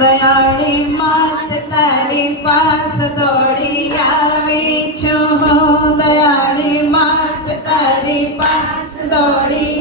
दयाली मात तारी पास दौड़ी आवी चुहो दयाली मात तारी पास दौड़ी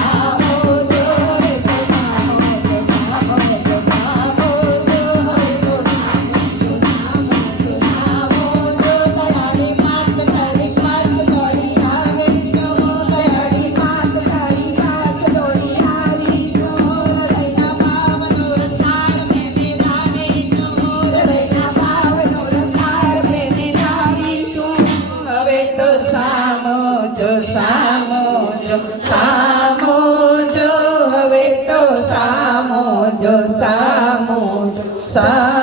Oh, samu sa